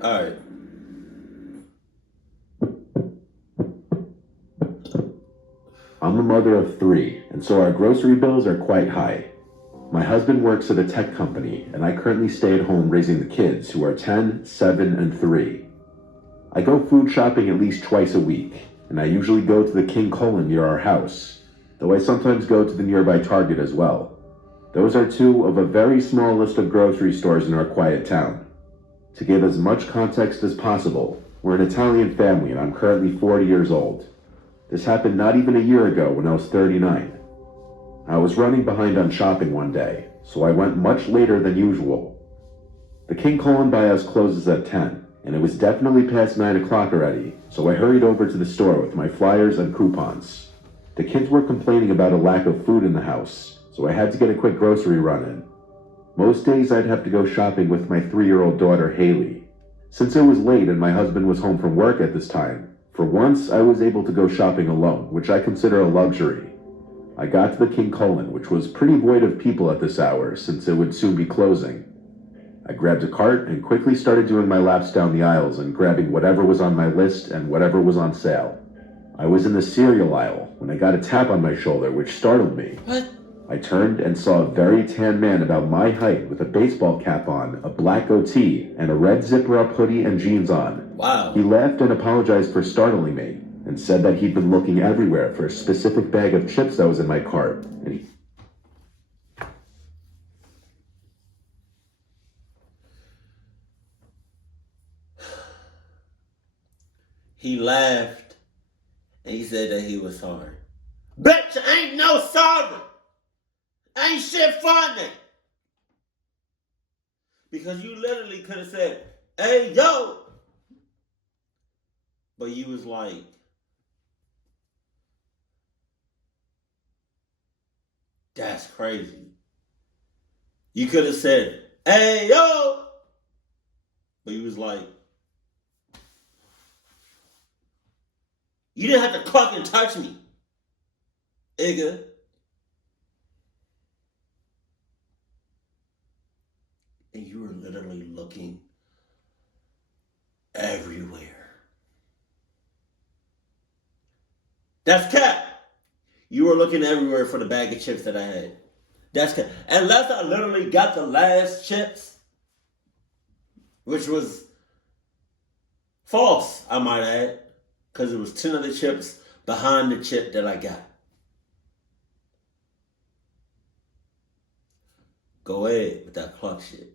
All right. I'm the mother of three, and so our grocery bills are quite high. My husband works at a tech company, and I currently stay at home raising the kids, who are 10, 7, and 3. I go food shopping at least twice a week, and I usually go to the King Colon near our house, though I sometimes go to the nearby Target as well. Those are two of a very small list of grocery stores in our quiet town. To give as much context as possible, we're an Italian family and I'm currently 40 years old. This happened not even a year ago when I was 39. I was running behind on shopping one day, so I went much later than usual. The King Colon by us closes at 10, and it was definitely past 9 o'clock already, so I hurried over to the store with my flyers and coupons. The kids were complaining about a lack of food in the house, so I had to get a quick grocery run in. Most days I'd have to go shopping with my 3-year-old daughter Haley. Since it was late and my husband was home from work at this time, for once I was able to go shopping alone, which I consider a luxury. I got to the King Colon, which was pretty void of people at this hour since it would soon be closing. I grabbed a cart and quickly started doing my laps down the aisles and grabbing whatever was on my list and whatever was on sale. I was in the cereal aisle when I got a tap on my shoulder, which startled me. What? I turned and saw a very tan man about my height with a baseball cap on, a black goatee, and a red zipper-up hoodie and jeans on. Wow. He laughed and apologized for startling me, and said that he'd been looking everywhere for a specific bag of chips that was in my cart, and He laughed and he said that he was sorry. Bitch, ain't no sorry. Ain't shit funny. Because you literally could have said, hey, yo. But you was like, that's crazy. You could have said, hey, yo. But you was like, you didn't have to cluck and touch me, nigga. And you were literally looking everywhere. That's cap. You were looking everywhere for the bag of chips that I had. That's cap. Unless I literally got the last chips, which was false, I might add, because it was 10 of the chips behind the chip that I got. Go ahead with that clock shit.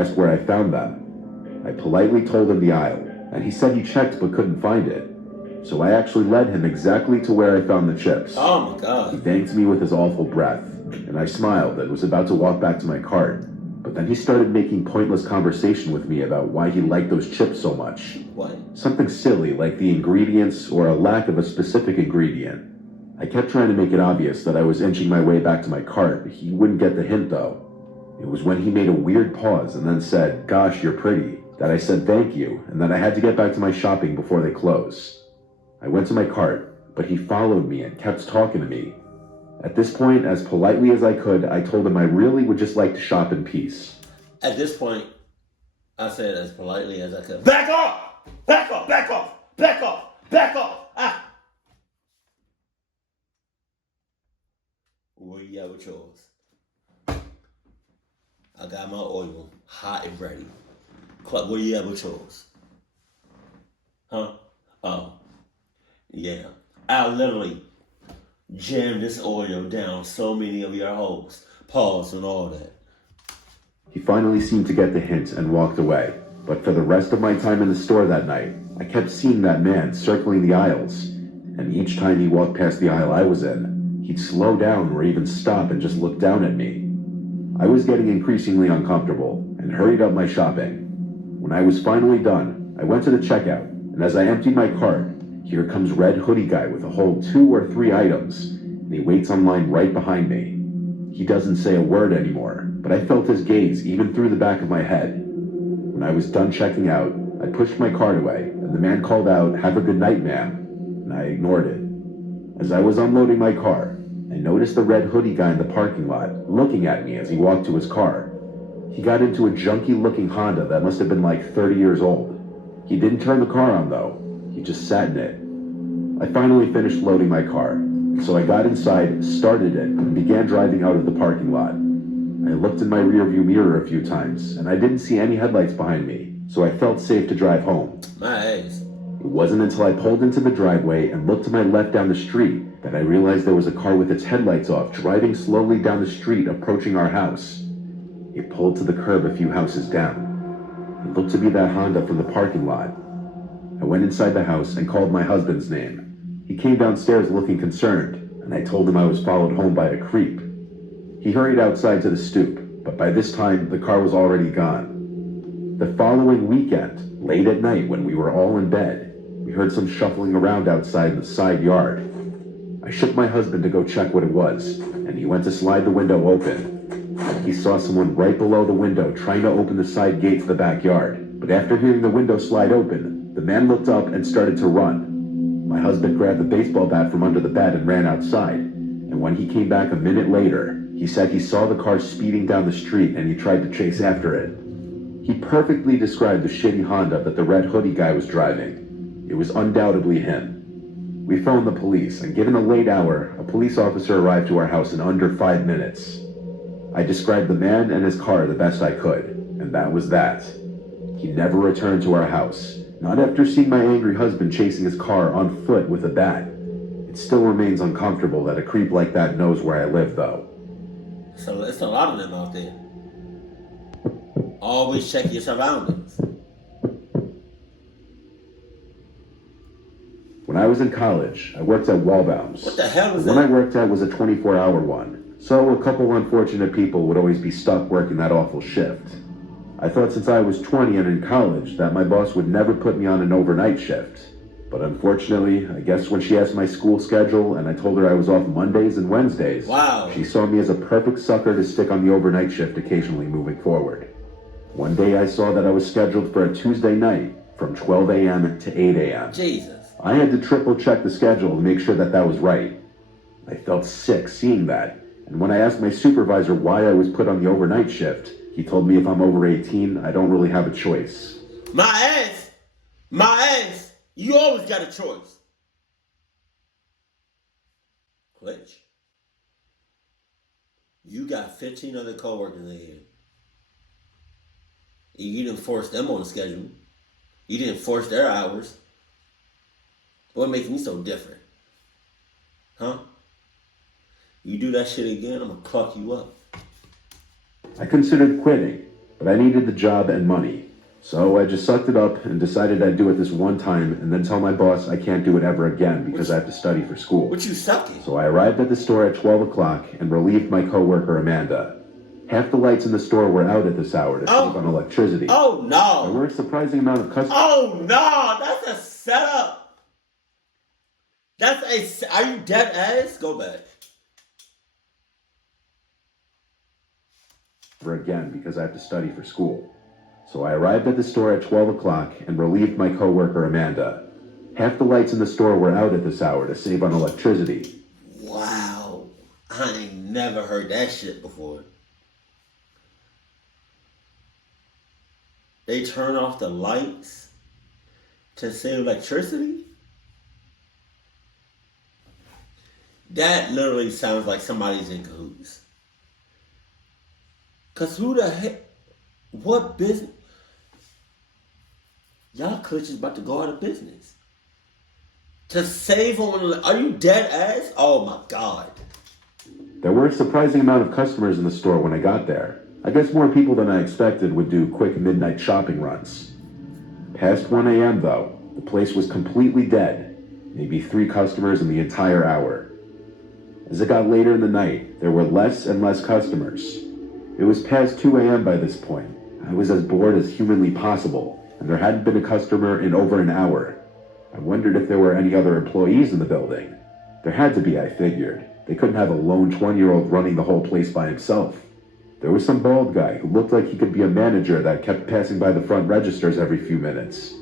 asked where I found them. I politely told him the aisle, and he said he checked but couldn't find it. So I actually led him exactly to where I found the chips. Oh my He God. thanked me with his awful breath, and I smiled and was about to walk back to my cart. But then he started making pointless conversation with me about why he liked those chips so much. What? Something silly like the ingredients or a lack of a specific ingredient. I kept trying to make it obvious that I was inching my way back to my cart, but he wouldn't get the hint though. It was when he made a weird pause and then said, "Gosh, you're pretty," that I said thank you and that I had to get back to my shopping before they close. I went to my cart, but he followed me and kept talking to me. At this point, as politely as I could, I told him I really would just like to shop in peace. At this point, I said as politely as I could, back off! Back off! Back off! Back off! Back off! Ah! Where you at with yours? I got my oil hot and ready. Club, where you at with yours? Huh? Oh, yeah. I literally jammed this oil down so many of your holes. Pause and all that. He finally seemed to get the hint and walked away, but for the rest of my time in the store that night, I kept seeing that man circling the aisles, and each time he walked past the aisle I was in, he'd slow down or even stop and just look down at me. I was getting increasingly uncomfortable and hurried up my shopping. When I was finally done, I went to the checkout, and as I emptied my cart, here comes Red Hoodie Guy with a whole 2 or 3 items, and he waits on line right behind me. He doesn't say a word anymore, but I felt his gaze even through the back of my head. When I was done checking out, I pushed my cart away, and the man called out, "Have a good night, ma'am," and I ignored it. As I was unloading my car, I noticed the Red Hoodie Guy in the parking lot looking at me as he walked to his car. He got into a junky-looking Honda that must have been like 30 years old. He didn't turn the car on, though. He just sat in it. I finally finished loading my car, so I got inside, started it, and began driving out of the parking lot. I looked in my rearview mirror a few times, and I didn't see any headlights behind me, so I felt safe to drive home. My ass. It wasn't until I pulled into the driveway and looked to my left down the street that I realized there was a car with its headlights off driving slowly down the street approaching our house. It pulled to the curb a few houses down. It looked to be that Honda from the parking lot. I went inside the house and called my husband's name. He came downstairs looking concerned, and I told him I was followed home by a creep. He hurried outside to the stoop, but by this time the car was already gone. The following weekend, late at night when we were all in bed, we heard some shuffling around outside in the side yard. I shook my husband to go check what it was, and he went to slide the window open. He saw someone right below the window trying to open the side gate to the backyard, but after hearing the window slide open, the man looked up and started to run. My husband grabbed the baseball bat from under the bed and ran outside, and when he came back a minute later, he said he saw the car speeding down the street and he tried to chase after it. He perfectly described the shitty Honda that the red hoodie guy was driving. It was undoubtedly him. We phoned the police, and given a late hour, a police officer arrived to our house in under 5 minutes. I described the man and his car the best I could, and that was that. He never returned to our house, not after seeing my angry husband chasing his car on foot with a bat. It still remains uncomfortable that a creep like that knows where I live, though. So it's a lot of them out there. Always check your surroundings. When I was in college, I worked at Wallbaum's. What the hell is the that? one I worked at was a 24-hour one, so a couple unfortunate people would always be stuck working that awful shift. I thought since I was 20 and in college that my boss would never put me on an overnight shift. But unfortunately, I guess when she asked my school schedule and I told her I was off Mondays and Wednesdays, wow, she saw me as a perfect sucker to stick on the overnight shift occasionally moving forward. One day I saw that I was scheduled for a Tuesday night from 12 a.m. to 8 a.m. Jesus. I had to triple check the schedule to make sure that that was right. I felt sick seeing that, and when I asked my supervisor why I was put on the overnight shift, he told me if I'm over 18, I don't really have a choice. My ass, you always got a choice. Glitch. You got 15 other coworkers in here. You didn't force them on the schedule. You didn't force their hours. What makes me so different? Huh? You do that shit again, I'm gonna cluck you up. I considered quitting, but I needed the job and money. So I just sucked it up and decided I'd do it this one time and then tell my boss I can't do it ever again because I have to study for school. What you sucking? So I arrived at the store at 12 o'clock and relieved my coworker Amanda. Half the lights in the store were out at this hour to save on electricity. Oh no! There were a surprising amount of customers. Oh no! That's a setup! Are you dead ass? Go back. Again because I have to study for school. So I arrived at the store at 12 o'clock and relieved my coworker Amanda. Half the lights in the store were out at this hour to save on electricity. Wow. I ain't never heard that shit before. They turn off the lights to save electricity? That literally sounds like somebody's in cahoots. Cause who the heck? What business? Y'all Clutch is about to go out of business. To save on, are you dead ass? Oh my God. There were a surprising amount of customers in the store when I got there. I guess more people than I expected would do quick midnight shopping runs. Past 1 a.m. though, the place was completely dead. Maybe 3 customers in the entire hour. As it got later in the night, there were less and less customers. It was past 2 a.m. by this point. I was as bored as humanly possible, and there hadn't been a customer in over an hour. I wondered if there were any other employees in the building. There had to be, I figured. They couldn't have a lone 20-year-old running the whole place by himself. There was some bald guy who looked like he could be a manager that kept passing by the front registers every few minutes.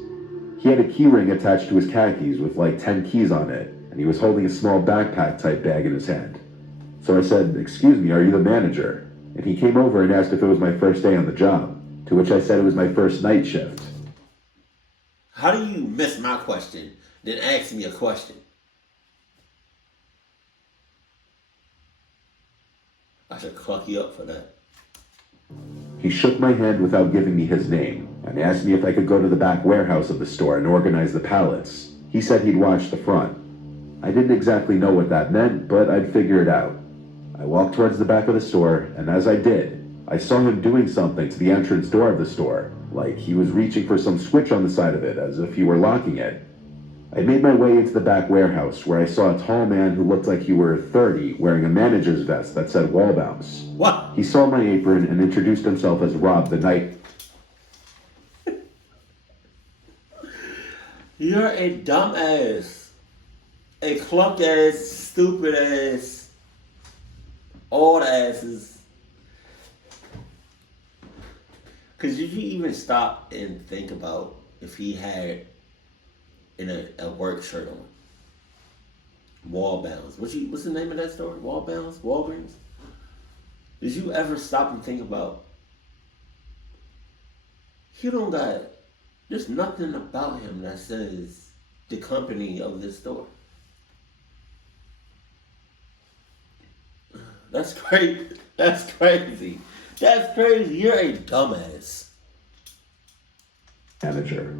He had a key ring attached to his khakis with like 10 keys on it, and he was holding a small backpack-type bag in his hand. So I said, "Excuse me, are you the manager?" and he came over and asked if it was my first day on the job, to which I said it was my first night shift. How do you miss my question, then ask me a question? I should clock you up for that. He shook my hand without giving me his name, and asked me if I could go to the back warehouse of the store and organize the pallets. He said he'd watch the front. I didn't exactly know what that meant, but I'd figure it out. I walked towards the back of the store, and as I did, I saw him doing something to the entrance door of the store, like he was reaching for some switch on the side of it, as if he were locking it. I made my way into the back warehouse, where I saw a tall man who looked like he were 30, wearing a manager's vest that said wall bounce. What? He saw my apron and introduced himself as Rob the night. You're a dumbass. A clunk ass, stupid ass, old asses. Cause did you even stop and think about if he had a work shirt on? Wall bounce. What's the name of that store? Wall bounce? Walgreens? Did you ever stop and think about he don't got there's nothing about him that says the company of this store. That's crazy. That's crazy. That's crazy. You're a dumbass. Manager.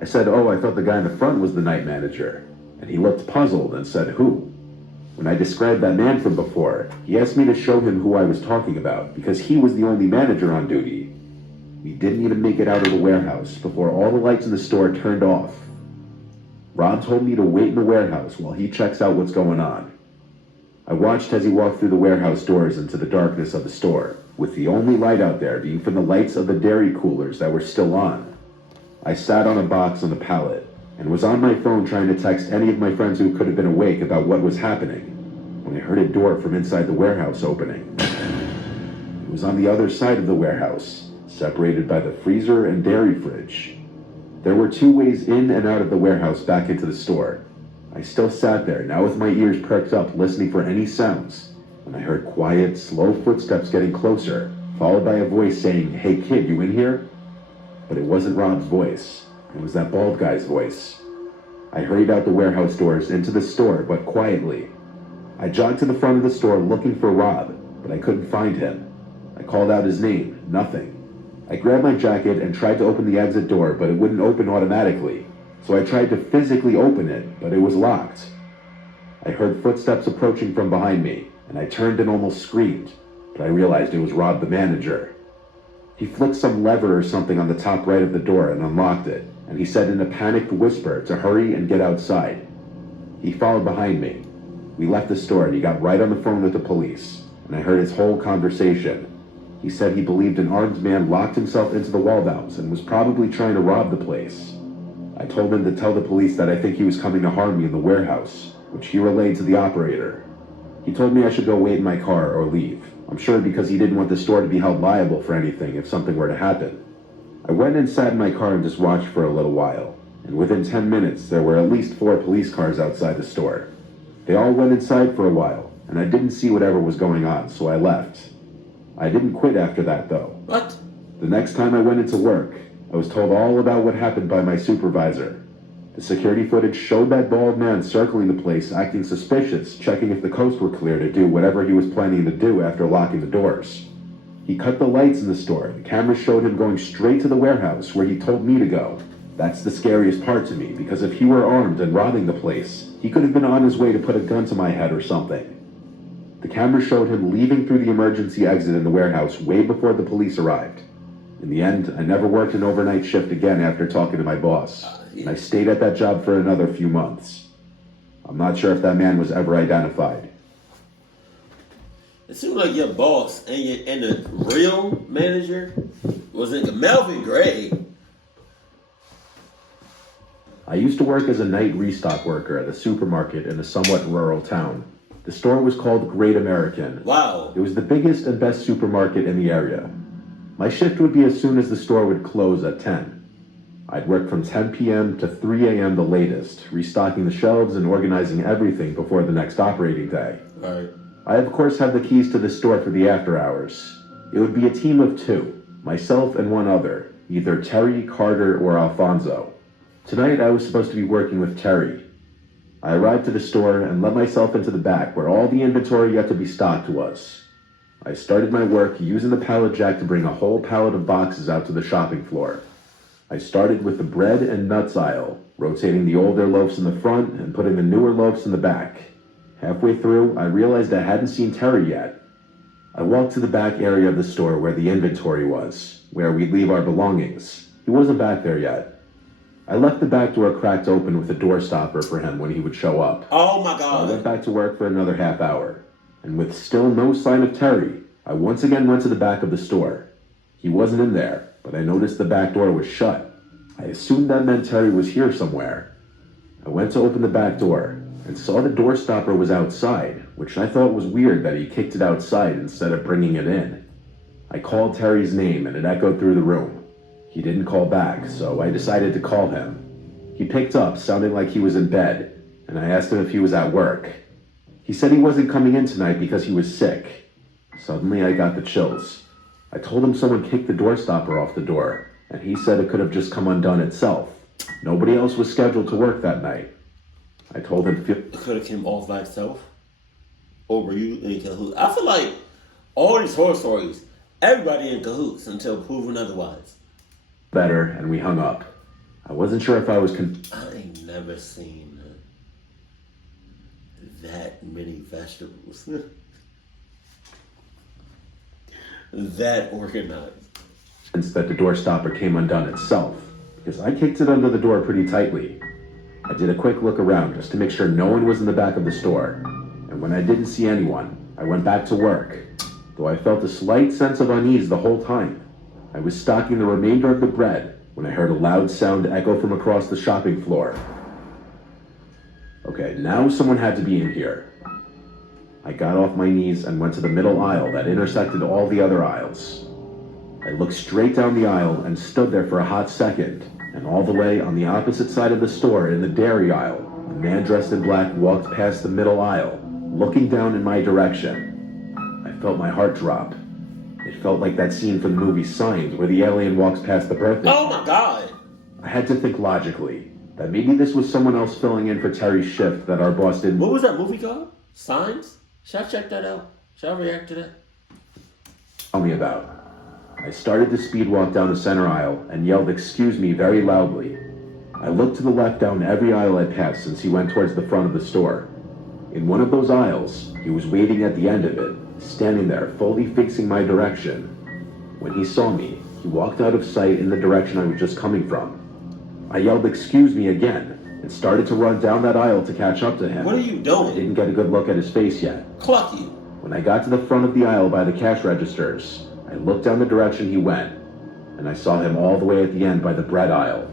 I said, "Oh, I thought the guy in the front was the night manager." And he looked puzzled and said, "Who?" When I described that man from before, he asked me to show him who I was talking about, because he was the only manager on duty. We didn't even make it out of the warehouse before all the lights in the store turned off. Rob told me to wait in the warehouse while he checks out what's going on. I watched as he walked through the warehouse doors into the darkness of the store, with the only light out there being from the lights of the dairy coolers that were still on. I sat on a box on the pallet and was on my phone trying to text any of my friends who could have been awake about what was happening, when I heard a door from inside the warehouse opening. It was on the other side of the warehouse, separated by the freezer and dairy fridge. There were 2 ways in and out of the warehouse back into the store. I still sat there, now with my ears perked up, listening for any sounds, when I heard quiet, slow footsteps getting closer, followed by a voice saying, "Hey kid, you in here?" But it wasn't Rob's voice. It was that bald guy's voice. I hurried out the warehouse doors into the store, but quietly. I jogged to the front of the store looking for Rob, but I couldn't find him. I called out his name, nothing. I grabbed my jacket and tried to open the exit door, but it wouldn't open automatically. So I tried to physically open it, but it was locked. I heard footsteps approaching from behind me, and I turned and almost screamed, but I realized it was Rob the manager. He flicked some lever or something on the top right of the door and unlocked it, and he said in a panicked whisper to hurry and get outside. He followed behind me. We left the store and he got right on the phone with the police, and I heard his whole conversation. He said he believed an armed man locked himself into the wall bounce and was probably trying to rob the place. I told him to tell the police that I think he was coming to harm me in the warehouse, which he relayed to the operator. He told me I should go wait in my car or leave. I'm sure because he didn't want the store to be held liable for anything if something were to happen. I went and sat in my car and just watched for a little while, and within 10 minutes there were at least 4 police cars outside the store. They all went inside for a while, and I didn't see whatever was going on, so I left. I didn't quit after that, though. What? The next time I went into work, I was told all about what happened by my supervisor. The security footage showed that bald man circling the place, acting suspicious, checking if the coast were clear to do whatever he was planning to do after locking the doors. He cut the lights in the store. The camera showed him going straight to the warehouse where he told me to go. That's the scariest part to me, because if he were armed and robbing the place, he could have been on his way to put a gun to my head or something. The camera showed him leaving through the emergency exit in the warehouse way before the police arrived. In the end, I never worked an overnight shift again after talking to my boss, and I stayed at that job for another few months. I'm not sure if that man was ever identified. It seemed like your boss and the real manager was in Melvin Gray. I used to work as a night restock worker at a supermarket in a somewhat rural town. The store was called Great American. Wow. It was the biggest and best supermarket in the area. My shift would be as soon as the store would close at 10. I'd work from 10 p.m. to 3 a.m. the latest, restocking the shelves and organizing everything before the next operating day. Right. I, of course, had the keys to the store for the after hours. It would be a team of two, myself and one other, either Terry, Carter, or Alfonso. Tonight I was supposed to be working with Terry. I arrived at the store and let myself into the back where all the inventory yet to be stocked was. I started my work using the pallet jack to bring a whole pallet of boxes out to the shopping floor. I started with the bread and nuts aisle, rotating the older loaves in the front and putting the newer loaves in the back. Halfway through, I realized I hadn't seen Terry yet. I walked to the back area of the store where the inventory was, where we'd leave our belongings. He wasn't back there yet. I left the back door cracked open with a door stopper for him when he would show up. Oh my So I God. went back to work for another half hour, and with still no sign of Terry, I once again went to the back of the store. He wasn't in there, but I noticed the back door was shut. I assumed that meant Terry was here somewhere. I went to open the back door and saw the door stopper was outside, which I thought was weird that he kicked it outside instead of bringing it in. I called Terry's name and it echoed through the room. He didn't call back, so I decided to call him. He picked up, sounding like he was in bed, and I asked him if he was at work. He said he wasn't coming in tonight because he was sick. Suddenly I got the chills. I told him someone kicked the door stopper off the door, and he said it could have just come undone itself. Nobody else was scheduled to work that night. I told him It could have came off by itself. Or were you in cahoots? I feel like all these horror stories, everybody in cahoots until proven otherwise. better, and we hung up. I wasn't sure if I was I ain't never seen that many vegetables. That organized. convinced that the door stopper came undone itself, because I kicked it under the door pretty tightly. I did a quick look around just to make sure no one was in the back of the store, and when I didn't see anyone, I went back to work, though I felt a slight sense of unease the whole time. I was stocking the remainder of the bread when I heard a loud sound echo from across the shopping floor. Okay, now someone had to be in here. I got off my knees and went to the middle aisle that intersected all the other aisles. I looked straight down the aisle and stood there for a hot second, and all the way on the opposite side of the store in the dairy aisle, a man dressed in black walked past the middle aisle, looking down in my direction. I felt my heart drop. It felt like that scene from the movie Signs where the alien walks past the birthday. Oh my God! I had to think logically, that maybe this was someone else filling in for Terry's shift that our boss didn't What was that movie called? Signs? Should I check that out? Should I react to that? tell me about. I started to speed walk down the center aisle and yelled "excuse me" very loudly. I looked to the left down every aisle I passed since he went towards the front of the store. In one of those aisles, he was waiting at the end of it, standing there fully facing my direction. When he saw me, he walked out of sight in the direction I was just coming from. I yelled "excuse me" again and started to run down that aisle to catch up to him. What are you I doing? didn't get a good look at his face yet. Cluck you. When I got to the front of the aisle by the cash registers, I looked down the direction he went, and I saw him all the way at the end by the bread aisle.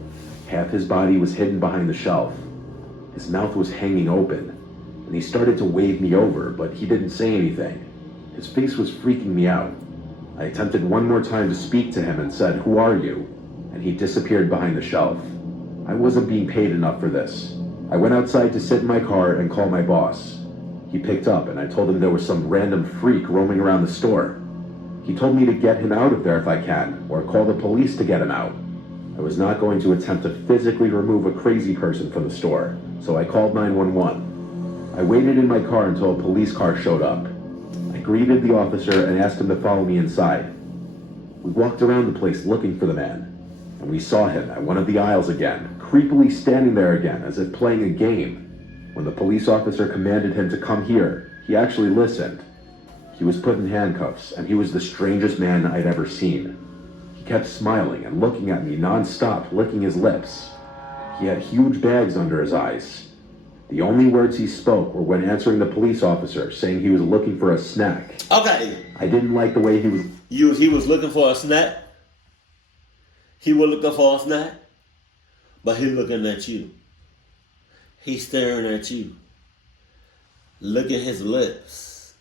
Half his body was hidden behind the shelf. His mouth was hanging open, and he started to wave me over, but he didn't say anything. His face was freaking me out. I attempted one more time to speak to him and said, "Who are you?" And he disappeared behind the shelf. I wasn't being paid enough for this. I went outside to sit in my car and call my boss. He picked up and I told him there was some random freak roaming around the store. He told me to get him out of there if I can, or call the police to get him out. I was not going to attempt to physically remove a crazy person from the store, so I called 911. I waited in my car until a police car showed up. I greeted the officer and asked him to follow me inside. We walked around the place looking for the man, and we saw him at one of the aisles again, creepily standing there again as if playing a game. When the police officer commanded him to come here, he actually listened. He was put in handcuffs, and he was the strangest man I'd ever seen. He kept smiling and looking at me non-stop, licking his lips. He had huge bags under his eyes. The only words he spoke were when answering the police officer, saying he was looking for a snack. Okay. I didn't like the way he was... He was looking for a snack. He was looking for a snack. But he's looking at you. He's staring at you. Licking his lips.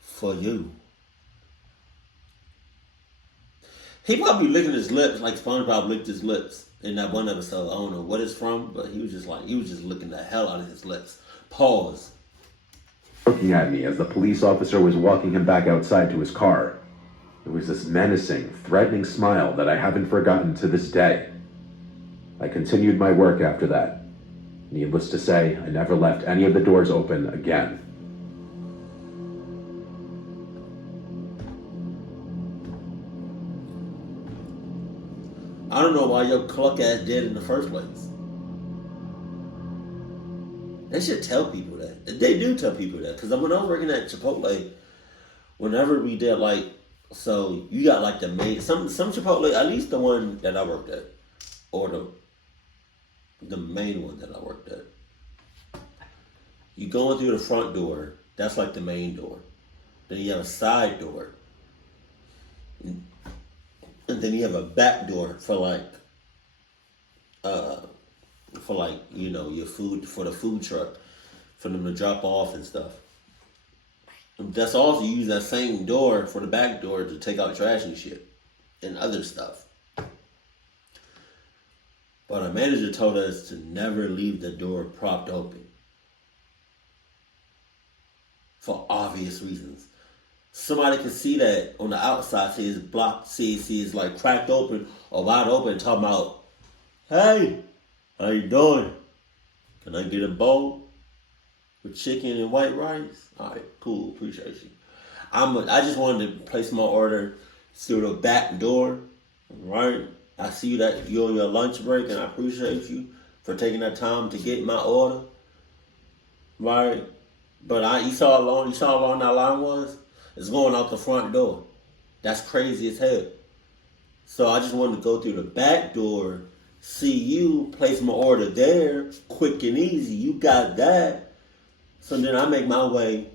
For you. He probably licking his lips like SpongeBob licked his lips in that one episode. I don't know what it's from, but he was just licking the hell out of his lips. Pause. looking at me as the police officer was walking him back outside to his car. It was this menacing, threatening smile that I haven't forgotten to this day. I continued my work after that. Needless to say, I never left any of the doors open again. I don't know why your cluck ass did in the first place. They should tell people that. They do tell people that. Because when I was working at Chipotle, whenever we did like, so you got like the main, some Chipotle, at least the one that I worked at, or the main one that I worked at. You go in through the front door, that's like the main door. Then you have a side door. And then you have a back door for like, you know, your food, for the food truck, for them to drop off and stuff. And that's also, you use that same door for the back door to take out trash and shit and other stuff. But our manager told us to never leave the door propped open. For obvious reasons. Somebody can see that on the outside, see it's blocked, see it's like cracked open or wide open, talking about, hey, how you doing? Can I get a bowl with chicken and white rice? All right, cool, appreciate you. I just wanted to place my order through the back door, right? I see that you're on your lunch break, and I appreciate you for taking that time to get my order, right? But you saw how long that line was? It's going out the front door. That's crazy as hell. So I just wanted to go through the back door, see you, place my order there, quick and easy. You got that. So then I make my way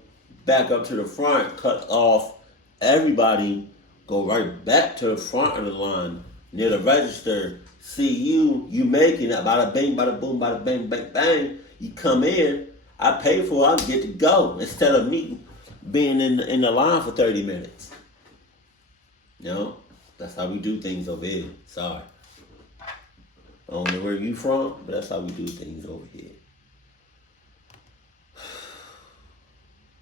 back up to the front, cut off everybody, go right back to the front of the line, near the register, see you making it, bada bing, bada boom, bada bang, bang, bang. You come in, I pay for it, I get to go, instead of me being in the line for 30 minutes. You know? That's how we do things over here. Sorry. I don't know where you from, but that's how we do things over here.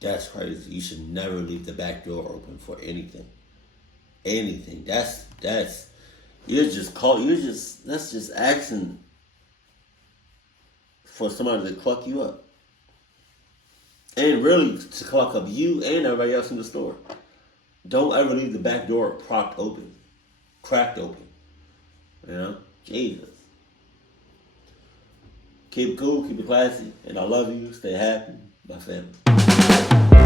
That's crazy. You should never leave the back door open for anything. Anything. That's that's just asking for somebody to cluck you up. And really to cluck up you and everybody else in the store. Don't ever leave the back door propped open. Cracked open. You know? Jesus. Keep it cool, keep it classy, and I love you. Stay happy, my family.